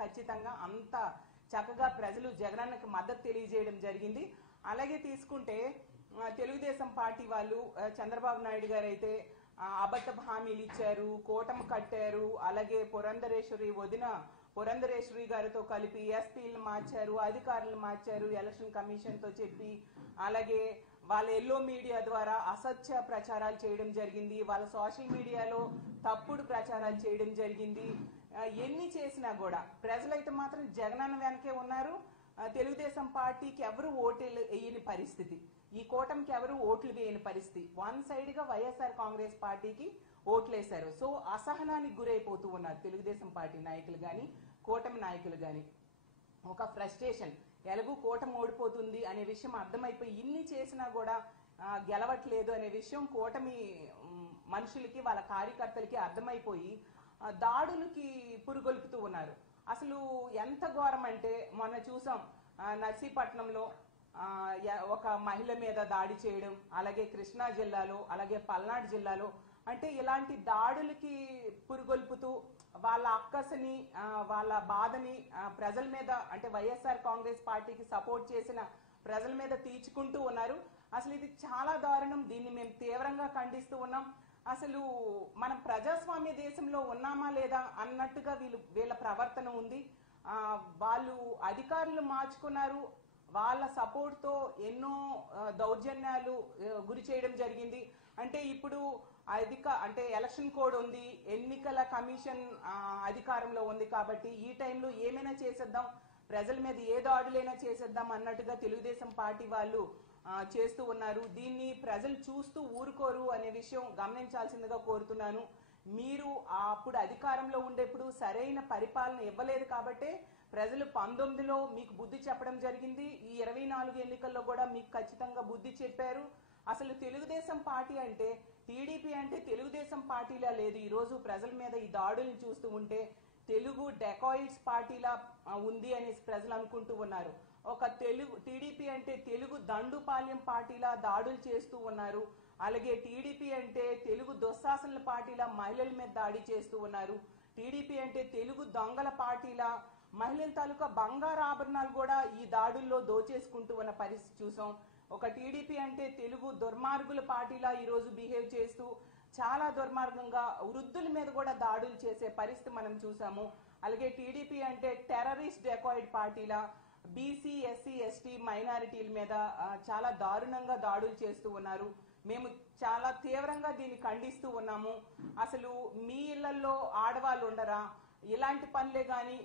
ఖచ్చితంగా అంత చక్కగా ప్రజలు జగనన్నకి మద్దతు తెలియజేయడం జరిగింది. అలాగే తీసుకుంటే తెలుగుదేశం పార్టీ వాళ్ళు చంద్రబాబు నాయుడు గారు అయితే అబద్ధ హామీలు ఇచ్చారు, కూటమి కట్టారు. అలాగే పురంధరేశ్వరి గారితో కలిపి ఎస్పీలను మార్చారు, అధికారులను మార్చారు ఎలక్షన్ కమిషన్ తో చెప్పి. అలాగే వాళ్ళ ఎల్లో మీడియా ద్వారా అసత్య ప్రచారాలు చేయడం జరిగింది, వాళ్ళ సోషల్ మీడియాలో తప్పుడు ప్రచారాలు చేయడం జరిగింది. ఎన్ని చేసినా కూడా ప్రజలైతే మాత్రం జగనన్న వెనకే ఉన్నారు. తెలుగుదేశం పార్టీకి ఎవరు ఓట్లు వేయని పరిస్థితి, ఈ కూటమికి ఎవరు ఓట్లు వేయని పరిస్థితి. వన్ సైడ్ గా వైఎస్ఆర్ కాంగ్రెస్ పార్టీకి ఓట్లేశారు. సో అసహనానికి గురైపోతూ ఉన్నారు తెలుగుదేశం పార్టీ నాయకులు గాని కూటమి నాయకులు గాని. ఒక ఫ్రస్ట్రేషన్, ఎలాగూ కూటమి ఓడిపోతుంది అనే విషయం అర్థమైపోయి ఇన్ని చేసినా కూడా గెలవట్లేదు అనే విషయం కూటమి మనుషులకి వాళ్ళ కార్యకర్తలకి అర్థమైపోయి దాడులకి పురుగొల్పుతూ ఉన్నారు. అసలు ఎంత ఘోరం అంటే మొన్న చూసాం నర్సీపట్నంలో ఒక మహిళ మీద దాడి చేయడం, అలాగే కృష్ణా జిల్లాలో, అలాగే పల్నాడు జిల్లాలో. అంటే ఇలాంటి దాడులకి పురుగొల్పుతూ వాళ్ళ అక్కసని వాళ్ళ బాధని ప్రజల మీద, అంటే వైఎస్ఆర్ కాంగ్రెస్ పార్టీకి సపోర్ట్ చేసిన ప్రజల మీద తీర్చుకుంటూ ఉన్నారు. అసలు ఇది చాలా దారుణం. దీన్ని మేము తీవ్రంగా ఖండిస్తూ ఉన్నాం. అసలు మనం ప్రజాస్వామ్య దేశంలో ఉన్నామా లేదా అన్నట్టుగా వీళ్ళ ప్రవర్తన ఉంది. వాళ్ళు అధికారులు మార్చుకున్నారు, వాళ్ళ సపోర్ట్ తో ఎన్నో దౌర్జన్యాలు గురి చేయడం జరిగింది. అంటే ఇప్పుడు అంటే ఎలక్షన్ కోడ్ ఉంది, ఎన్నికల కమిషన్ అధికారంలో ఉంది కాబట్టి ఈ టైంలో ఏమైనా చేసేద్దాం, ప్రజల మీద ఏ దాడులైనా చేసేద్దాం అన్నట్టుగా తెలుగుదేశం పార్టీ వాళ్ళు చేస్తూ ఉన్నారు. దీన్ని ప్రజలు చూస్తూ ఊరుకోరు అనే విషయం గమనించాల్సిందిగా కోరుతున్నాను. మీరు అప్పుడు అధికారంలో ఉండేప్పుడు సరైన పరిపాలన ఇవ్వలేదు కాబట్టే ప్రజలు 19లో మీకు బుద్ధి చెప్పడం జరిగింది. ఈ 24 ఎన్నికల్లో కూడా మీకు ఖచ్చితంగా బుద్ధి చెప్పారు. అసలు తెలుగుదేశం పార్టీ అంటే, టీడీపీ అంటే తెలుగుదేశం పార్టీలా లేదు. ఈ రోజు ప్రజల మీద ఈ దాడుల్ని చూస్తూ ఉంటే తెలుగు డెకాయిడ్స్ పార్టీలా ఉంది అనేసి ప్రజలు అనుకుంటూ ఉన్నారు. ఒక టీడీపీ అంటే తెలుగు దండుపాల్యం పార్టీలా దాడులు చేస్తూ ఉన్నారు. అలాగే టీడీపీ అంటే తెలుగు దుశ్శాసనల పార్టీలా మహిళల మీద దాడి చేస్తూ ఉన్నారు. టీడీపీ అంటే తెలుగు దొంగల పార్టీలా మహిళల తాలూకా బంగారు ఆభరణాలు కూడా ఈ దాడుల్లో దోచేసుకుంటూ ఉన్న పరిస్థితి చూసాం. ఒక టీడీపీ అంటే తెలుగు దుర్మార్గుల పార్టీలా ఈ రోజు బిహేవ్ చేస్తూ చాలా దుర్మార్గంగా వృద్ధుల మీద కూడా దాడులు చేసే పరిస్థితి మనం చూసాము. అలాగే టీడీపీ అంటే టెర్రరిస్ట్ డెకాయిడ్ పార్టీలా బీసీ, ఎస్సీ, ఎస్టీ మైనారిటీల మీద చాలా దారుణంగా దాడులు చేస్తూ ఉన్నారు. మేము చాలా తీవ్రంగా దీన్ని ఖండిస్తూ ఉన్నాము. అసలు మీ ఇళ్లలో ఆడవాళ్ళు ఉండరా? ఇలాంటి పనులే గాని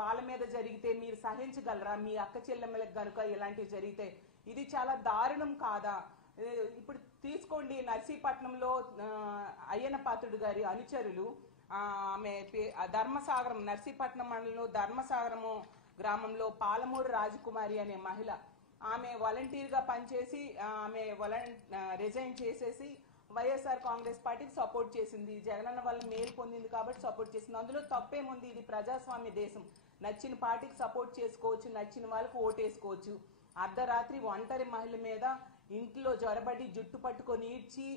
వాళ్ళ మీద జరిగితే మీరు సహించగలరా? మీ అక్క చెల్లెమ్మలకు గనుక ఇలాంటివి జరిగితే ఇది చాలా దారుణం కాదా? ఇప్పుడు తీసుకోండి, నర్సీపట్నంలో అయ్యన్న పాత్రుడు గారి అనుచరులు ఆమె ధర్మసాగరం, నర్సీపట్నం మండలంలో ధర్మసాగరము గ్రామంలో పాలమూరు రాజకుమారి అనే మహిళ, ఆమె వాలంటీర్ గా పనిచేసి ఆమె రిజైన్ చేసేసి వైఎస్ఆర్ కాంగ్రెస్ పార్టీకి సపోర్ట్ చేసింది. జగనన్న వల్ల మేలు పొందింది కాబట్టి సపోర్ట్ చేసింది. అందులో తప్పేముంది? ఇది ప్రజాస్వామ్య దేశం. నచ్చిన పార్టీకి సపోర్ట్ చేసుకోవచ్చు, నచ్చిన వాళ్ళకి ఓటేసుకోవచ్చు. అర్ధరాత్రి ఒంటరి మహిళ మీద ఇంట్లో జ్వరబడి జుట్టు పట్టుకొని ఈడ్చి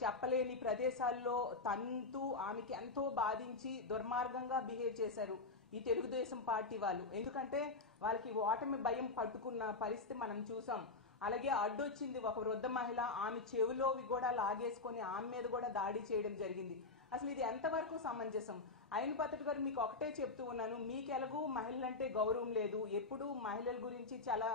చెప్పలేని ప్రదేశాల్లో తంతు ఆమెకి ఎంతో బాధించి దుర్మార్గంగా బిహేవ్ చేశారు ఈ తెలుగుదేశం పార్టీ వాళ్ళు. ఎందుకంటే వాళ్ళకి ఓటమి భయం పట్టుకున్న పరిస్థితి మనం చూసాం. అలాగే అడ్డొచ్చింది ఒక వృద్ధ మహిళ, ఆమె చెవిలోవి కూడా లాగేసుకొని ఆమె మీద కూడా దాడి చేయడం జరిగింది. అసలు ఇది ఎంతవరకు సమంజసం? అయ్యన్న పాత్రుడు గారు, మీకు ఒకటే చెప్తూ ఉన్నాను, మీకెలాగూ మహిళలంటే గౌరవం లేదు, ఎప్పుడు మహిళల గురించి చాలా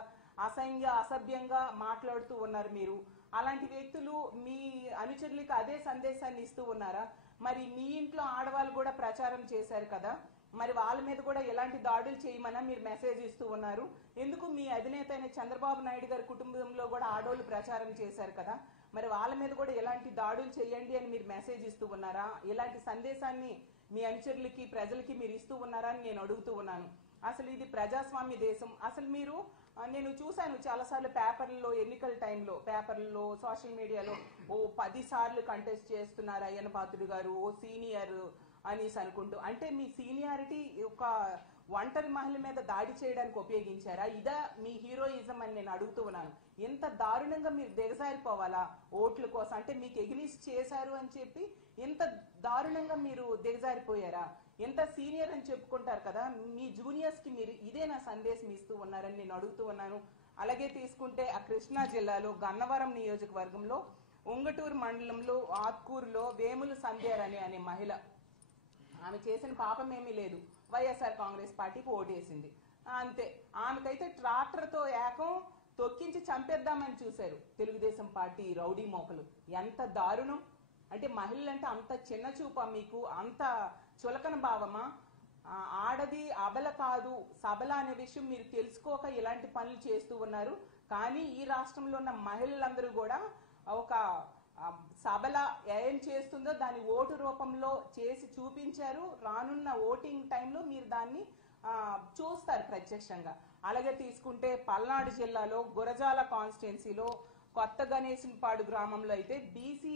అసభ్యంగా మాట్లాడుతూ ఉన్నారు మీరు. అలాంటి వ్యక్తులు మీ అనుచరులకు అదే సందేశాన్ని ఇస్తూ ఉన్నారా? మరి మీ ఇంట్లో ఆడవాళ్ళు కూడా ప్రచారం చేశారు కదా, మరి వాళ్ళ మీద కూడా ఎలాంటి దాడులు చేయమన్నా మీరు మెసేజ్ ఇస్తూ ఉన్నారు. ఎందుకు మీ అధినేత అయిన చంద్రబాబు నాయుడు గారి కుటుంబంలో కూడా ఆడవాళ్ళు ప్రచారం చేశారు కదా, మరి వాళ్ళ మీద కూడా ఎలాంటి దాడులు చేయండి అని మీరు మెసేజ్ ఇస్తూ ఉన్నారా? ఎలాంటి సందేశాన్ని మీ అనుచరులకి ప్రజలకి మీరు ఇస్తూ ఉన్నారా అని నేను అడుగుతూ ఉన్నాను. అసలు ఇది ప్రజాస్వామ్య దేశం. అసలు మీరు, నేను చూశాను చాలాసార్లు పేపర్లలో, ఎన్నికల టైంలో పేపర్లలో, సోషల్ మీడియాలో 10 సార్లు కంటెస్ట్ చేస్తున్నారు అయ్యన్న పాత్రుడు గారు, ఓ సీనియర్ అనేసి అనుకుంటూ. అంటే మీ సీనియారిటీ ఒక ఒంటరి మహిళ మీద దాడి చేయడానికి ఉపయోగించారా? ఇదా మీ హీరోయిజం అని నేను అడుగుతూ ఉన్నాను. ఎంత దారుణంగా మీరు దిగజారిపోవాలా ఓట్ల కోసం? అంటే మీకు ఎగ్నిస్ట్ చేశారు అని చెప్పి ఎంత దారుణంగా మీరు దిగజారిపోయారా? ఎంత సీనియర్ అని చెప్పుకుంటారు కదా, మీ జూనియర్స్ కి మీరు ఇదే నా సందేశం ఇస్తూ ఉన్నారని నేను అడుగుతూ ఉన్నాను. అలాగే తీసుకుంటే ఆ కృష్ణా జిల్లాలో గన్నవరం నియోజకవర్గంలో ఉంగటూరు మండలంలో ఆత్కూరులో వేములు సంధ్యారాణి అనే మహిళ, ఆమె చేసిన పాపం ఏమీ లేదు, వైఎస్ఆర్ కాంగ్రెస్ పార్టీకి ఓటేసింది అంతే. ఆమెకైతే ట్రాక్టర్తో ఏకం తొక్కించి చంపేద్దామని చూశారు తెలుగుదేశం పార్టీ రౌడీ మోకలు. ఎంత దారుణం! అంటే మహిళలంటే అంత చిన్న చూపా మీకు, అంత చులకన భావమా? ఆడది అబల కాదు సబల అనే విషయం మీరు తెలుసుకోక ఇలాంటి పనులు చేస్తూ ఉన్నారు. కానీ ఈ రాష్ట్రంలో ఉన్న మహిళలందరూ కూడా ఒక సబల ఏం చేస్తుందో దాని ఓటు రూపంలో చేసి చూపించారు. రానున్న ఓటింగ్ టైంలో మీరు దాన్ని చూస్తారు ప్రత్యక్షంగా. అలాగే తీసుకుంటే పల్నాడు జిల్లాలో గురజాల కాన్స్టిట్యున్సీలో కొత్త గణేశన్పాడు గ్రామంలో అయితే బీసీ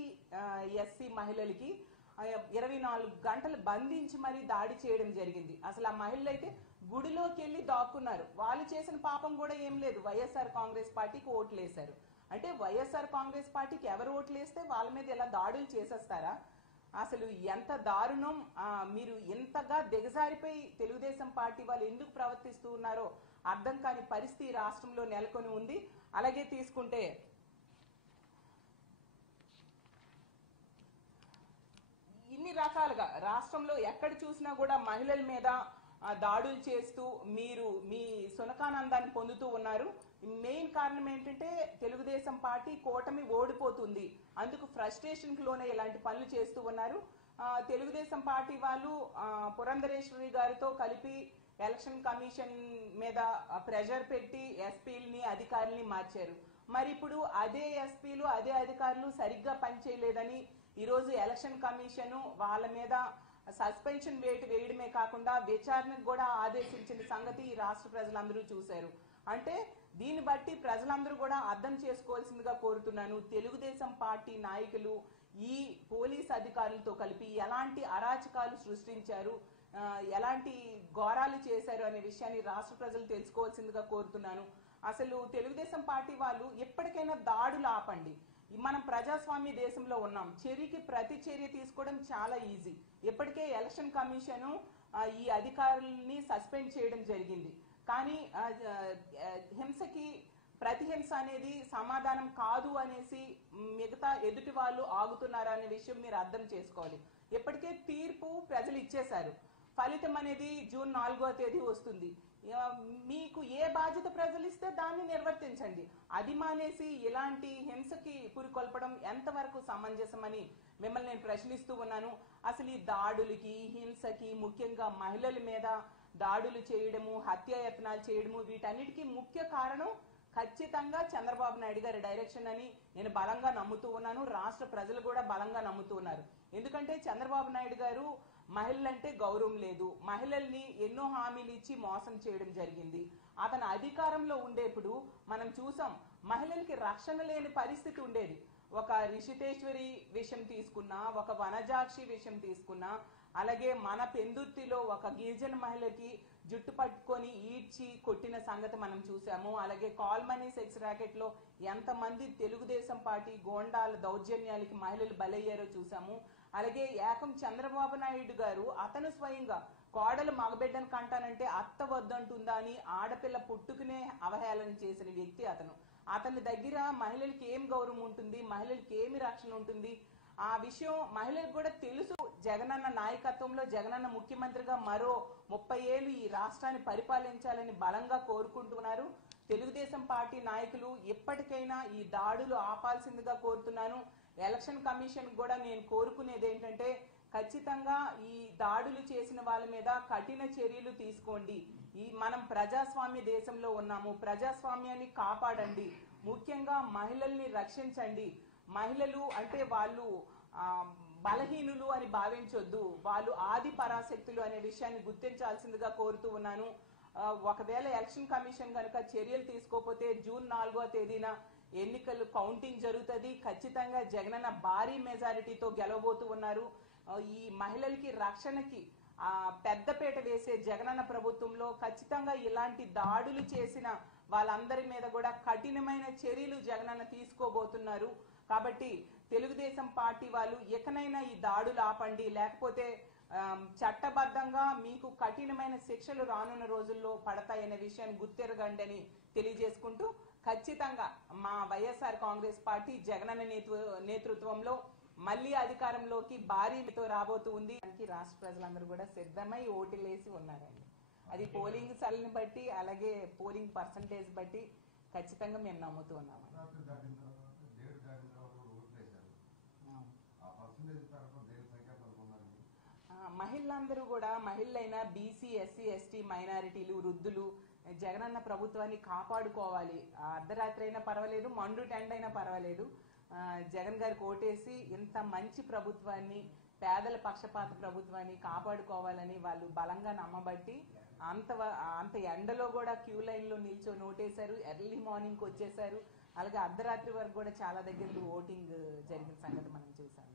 ఎస్సీ మహిళలకి 24 గంటలు బంధించి మరీ దాడి చేయడం జరిగింది. అసలు ఆ మహిళలు అయితే గుడిలోకి వెళ్ళి దాక్కున్నారు. వాళ్ళు చేసిన పాపం కూడా ఏం లేదు, వైఎస్ఆర్ కాంగ్రెస్ పార్టీకి ఓట్లు వేశారు. అంటే వైఎస్ఆర్ కాంగ్రెస్ పార్టీకి ఎవరు ఓట్లు వేస్తే వాళ్ళ మీద ఇలా దాడులు చేసేస్తారా? అసలు ఎంత దారుణం! మీరు ఇంతగా దిగజారిపోయి తెలుగుదేశం పార్టీ వాళ్ళు ఎందుకు ప్రవర్తిస్తూ ఉన్నారో అర్థం కాని పరిస్థితి రాష్ట్రంలో నెలకొని ఉంది. అలాగే తీసుకుంటే ఇన్ని రకాలుగా రాష్ట్రంలో ఎక్కడ చూసినా కూడా మహిళల మీద దాడులు చేస్తూ మీరు మీ సునకానందాన్ని పొందుతూ ఉన్నారు. మెయిన్ కారణం ఏంటంటే తెలుగుదేశం పార్టీ కూటమి ఓడిపోతుంది, అందుకు ఫ్రస్ట్రేషన్ లోనే ఇలాంటి పనులు చేస్తూ ఉన్నారు. తెలుగుదేశం పార్టీ వాళ్ళు పురంధరేశ్వరి గారితో కలిపి ఎలక్షన్ కమిషన్ మీద ప్రెషర్ పెట్టి ఎస్పీలని అధికారుల్ని మార్చారు. మరి ఇప్పుడు అదే ఎస్పీలు అదే అధికారులు సరిగ్గా పనిచేయలేదని ఈరోజు ఎలక్షన్ కమిషన్ వాళ్ళ మీద సస్పెన్షన్ వేయడమే కాకుండా విచారణకు కూడా ఆదేశించిన సంగతి ఈ రాష్ట్ర ప్రజలందరూ చూశారు. అంటే దీన్ని బట్టి ప్రజలందరూ కూడా అర్థం చేసుకోవాల్సిందిగా కోరుతున్నాను. తెలుగుదేశం పార్టీ నాయకులు ఈ పోలీస్ అధికారులతో కలిపి ఎలాంటి అరాచకాలు సృష్టించారు, ఎలాంటి ఘోరాలు చేశారు అనే విషయాన్ని రాష్ట్ర ప్రజలు తెలుసుకోవాల్సిందిగా కోరుతున్నాను. అసలు తెలుగుదేశం పార్టీ వాళ్ళు ఎప్పటికైనా దాడులు ఆపండి. మనం ప్రజాస్వామ్య దేశంలో ఉన్నాం, చర్యకి ప్రతి చర్య తీసుకోవడం చాలా ఈజీ. ఇప్పటికే ఎలక్షన్ కమిషన్ ఈ అధికారుల్ని సస్పెండ్ చేయడం జరిగింది. కానీ హింసకి ప్రతిహింస అనేది సమాధానం కాదు అనేసి మిగతా ఎదుటి వాళ్ళు ఆగుతున్నారా అనే విషయం మీరు అర్థం చేసుకోవాలి. ఇప్పటికే తీర్పు ప్రజలు ఇచ్చేశారు, ఫలితం అనేది జూన్ 4వ తేదీ వస్తుంది. మీకు ఏ బాధ్యత ప్రజలు ఇస్తే దాన్ని నిర్వర్తించండి. అది మానేసి ఇలాంటి హింసకి పురికొల్పడం ఎంతవరకు సమంజసమని మిమ్మల్ని నేను ప్రశ్నిస్తూ ఉన్నాను. అసలు ఈ దాడులకి హింసకి ముఖ్యంగా మహిళల మీద దాడులు చేయడము, హత్యాయత్నాలు చేయడము వీటన్నిటికీ ముఖ్య కారణం ఖచ్చితంగా చంద్రబాబు నాయుడు గారి డైరెక్షన్ అని నేను బలంగా నమ్ముతూ ఉన్నాను. రాష్ట్ర ప్రజలు కూడా బలంగా నమ్ముతూ ఉన్నారు. ఎందుకంటే చంద్రబాబు నాయుడు గారు మహిళలంటే గౌరవం లేదు, మహిళల్ని ఎన్నో హామీలు ఇచ్చి మోసం చేయడం జరిగింది. అతను అధికారంలో ఉండేప్పుడు మనం చూసాం, మహిళలకి రక్షణ లేని పరిస్థితి ఉండేది. ఒక రిషితేశ్వరి విషయం తీసుకున్నా, ఒక వనజాక్షి విషయం తీసుకున్నా, అలాగే మన పెందుర్తిలో ఒక గిరిజన మహిళకి జుట్టు పట్టుకొని ఈడ్చి కొట్టిన సంగతి మనం చూసాము. అలాగే కాల్ మనీ సెక్స్ ర్యాకెట్ లో ఎంతమంది తెలుగుదేశం పార్టీ గోండాల దౌర్జన్యాలకి మహిళలు బలయ్యారో చూసాము. అలాగే ఏకం చంద్రబాబు నాయుడు గారు అతను స్వయంగా కోడలు మగబిడ్డను కంటానంటే అత్త వద్దంటుందా అని ఆడపిల్ల పుట్టుకునే అవహేళన చేసిన వ్యక్తి అతను. అతని దగ్గర మహిళలకి ఏం గౌరవం ఉంటుంది, మహిళలకి ఏమి రక్షణ ఉంటుంది ఆ విషయం మహిళలకు కూడా తెలుసు. జగనన్న నాయకత్వంలో జగనన్న ముఖ్యమంత్రిగా మరో 30 ఏళ్ళు ఈ రాష్ట్రాన్ని పరిపాలించాలని బలంగా కోరుకుంటున్నారు. తెలుగుదేశం పార్టీ నాయకులు ఎప్పటికైనా ఈ దాడులు ఆపాల్సిందిగా కోరుతున్నాను. ఎలక్షన్ కమిషన్ కూడా నేను కోరుకునేది ఏంటంటే ఖచ్చితంగా ఈ దాడులు చేసిన వాళ్ళ మీద కఠిన చర్యలు తీసుకోండి. మనం ప్రజాస్వామ్య దేశంలో ఉన్నాము, ప్రజాస్వామ్యాన్ని కాపాడండి, ముఖ్యంగా మహిళల్ని రక్షించండి. మహిళలు అంటే వాళ్ళు బలహీనులు అని భావించొద్దు, వాళ్ళు ఆది పరాశక్తులు అనే విషయాన్ని గుర్తించాల్సిందిగా కోరుతూ ఉన్నాను. ఒకవేళ ఎలక్షన్ కమిషన్ కనుక చర్యలు తీసుకోకపోతే జూన్ 4వ తేదీన ఎన్నికలు కౌంటింగ్ జరుగుతుంది. ఖచ్చితంగా జగనన్న భారీ మెజారిటీతో గెలవబోతూ ఉన్నారు. ఈ మహిళలకి రక్షణకి పెద్దపీట వేసే జగనన్న ప్రభుత్వంలో ఖచ్చితంగా ఇలాంటి దాడులు చేసిన వాళ్ళందరి మీద కూడా కఠినమైన చర్యలు జగనన్న తీసుకోబోతున్నారు. కాబట్టి తెలుగుదేశం పార్టీ వాళ్ళు ఎకనైనా ఈ దాడులు ఆపండి, లేకపోతే చట్టబద్ధంగా మీకు కఠినమైన శిక్షలు రానున్న రోజుల్లో పడతాయనే విషయాన్ని గుర్తెరగండి తెలియజేసుకుంటూ, ఖచ్చితంగా మా వైఎస్ఆర్ కాంగ్రెస్ పార్టీ జగనన్న నేతృత్వంలో మళ్ళీ అధికారంలోకి భారీతో రాబోతూ ఉంది. రాష్ట్ర ప్రజలందరూ కూడా సిద్ధమై ఓటులేసి ఉన్నారండి. అది పోలింగ్ సల్ని బట్టి, అలాగే పోలింగ్ పర్సంటేజ్ బట్టి ఖచ్చితంగా మేము నమ్ముతూ ఉన్నాము. మహిళలందరూ కూడా, మహిళలైనా బీసీ, ఎస్సీ, ఎస్టీ, మైనారిటీలు, వృద్ధులు జగనన్న ప్రభుత్వాన్ని కాపాడుకోవాలి. అర్ధరాత్రి అయినా పర్వాలేదు, మండు టెండ్ అయినా పర్వాలేదు, జగన్ గారికి ఓటేసి ఇంత మంచి ప్రభుత్వాన్ని, పేదల పక్షపాత ప్రభుత్వాన్ని కాపాడుకోవాలని వాళ్ళు బలంగా నమ్మబట్టి అంత ఎండలో కూడా క్యూ లైన్ లో నిల్చొని ఓటేశారు. ఎర్లీ మార్నింగ్ వచ్చేసారు. అలాగే అర్ధరాత్రి వరకు కూడా చాలా దగ్గరలో ఓటింగ్ జరిగిన సంగతి మనం చూసాం.